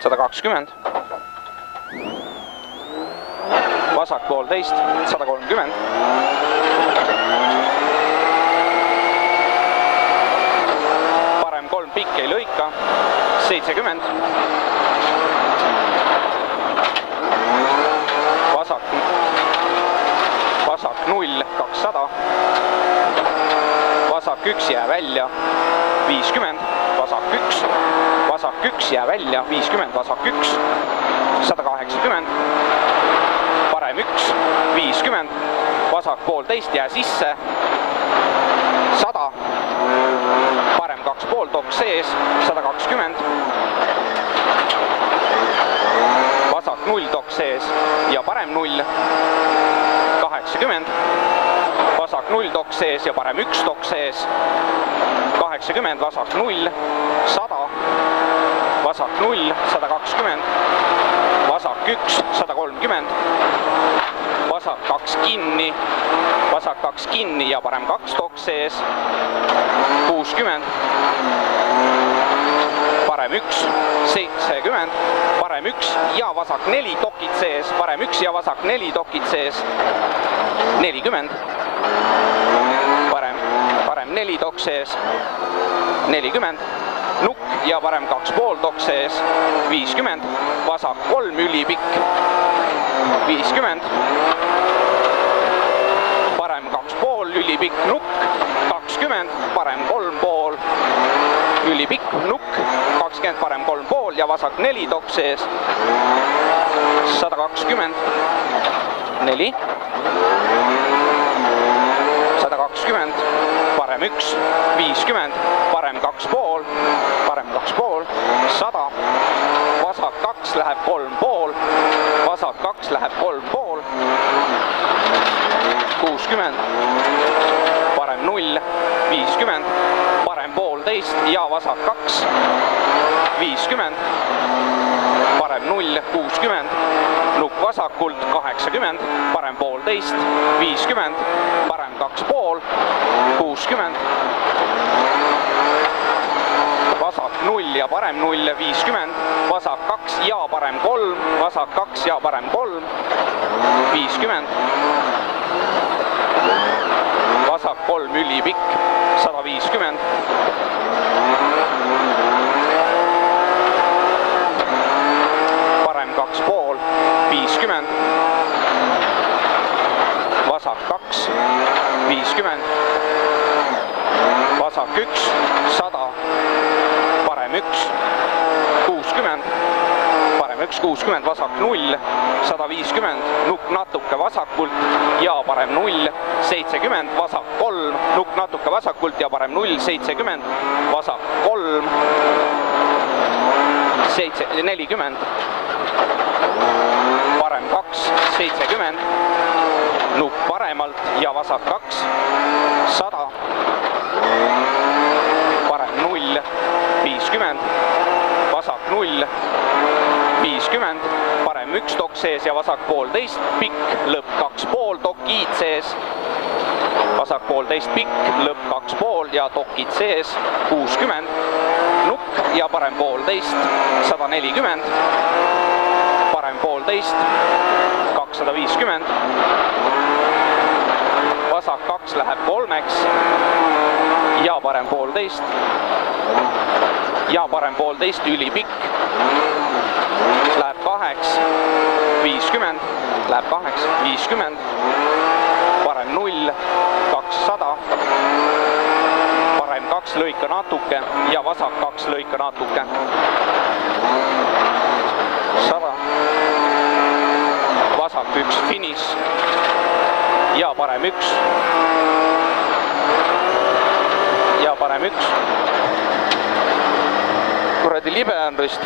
120. Vasak poolteist, 130. Parem 3 pikk ei lõika, 70. Vasak 0, 200. Vasak 1 jää välja, 50. Vasak 1 jää välja, 50. Vasak 1, 180. Parem 1, 50. Vasak poolteist jää sisse, 100. Parem 2,5 toks sees, 120. Vasak 0 toks sees ja parem 0, 80. Vasak 0 toks sees ja parem 1 toks sees, 80. Vasak 0, 100. Vasak 0, 120. Vasak 1, 130. Vasak 2 kinni. Vasak 2 kinni ja parem 2 toks sees, 60. Parem 1, 70. Parem 1 ja vasak 4 tokid sees. Parem 1 ja vasak 4 tokid sees, 40. Parem 4 toks sees, 40. Nukk ja parem 2,5 toks sees, 50. Vasak 3 ülipikk, 50. Parem 2,5 ülipikk nukk, 20. Parem 3,5 ülipikk nukk, 20. Parem 3,5 ja vasak 4 toks sees, 120. 4. 120. Parem 1, 50. Parem 2,5. Parem 2,5, 100. Vasak 2 läheb 3,5. Vasak 2 läheb 3,5. 60. Parem 0, 50. Parem poolteist ja vasak 2, 50. Parem 0, 60. Nukk vasakult, 80. Parem poolteist, 50. Parem 2,5, 60. Vasak 0 ja parem 0, 50. Vasak 2 ja parem 3. Vasak 2 ja parem 3, 50. Vasak 3 ülipikk, 150. Parem 2,5, 50. Vasak 2, 50. Vasak 1, 100. Parem 1, 60. Parem 1, 60. Vasak 0, 150. Nukk natuke vasakult ja parem 0, 70. Vasak 3. Nukk natuke vasakult ja parem 0, 70. Vasak 3, 40. Parem 2, 70. Nukk paremalt ja vasak 2, 100. Parem 0, 50. Vasak 0, 50. Parem 1 toks sees ja vasak poolteist pikk, lõpp 2,5 tokid sees. Vasak poolteist pikk, lõpp 2,5 ja tokid sees, 60. Nukk ja parem poolteist, 140. Parem poolteist, 250. Vasak 2 läheb 3-ks ja parem poolteist. Ja parem poolteist ülipikk. Läheb 2-ks, 50. Läheb 2-ks, 50. Parem 0, 200. Parem 2 lõika natuke ja vasak 2 lõika natuke, 100. Vasak 1 finiš ja parem 1. Ja parem 1. Kuradi libe on rist.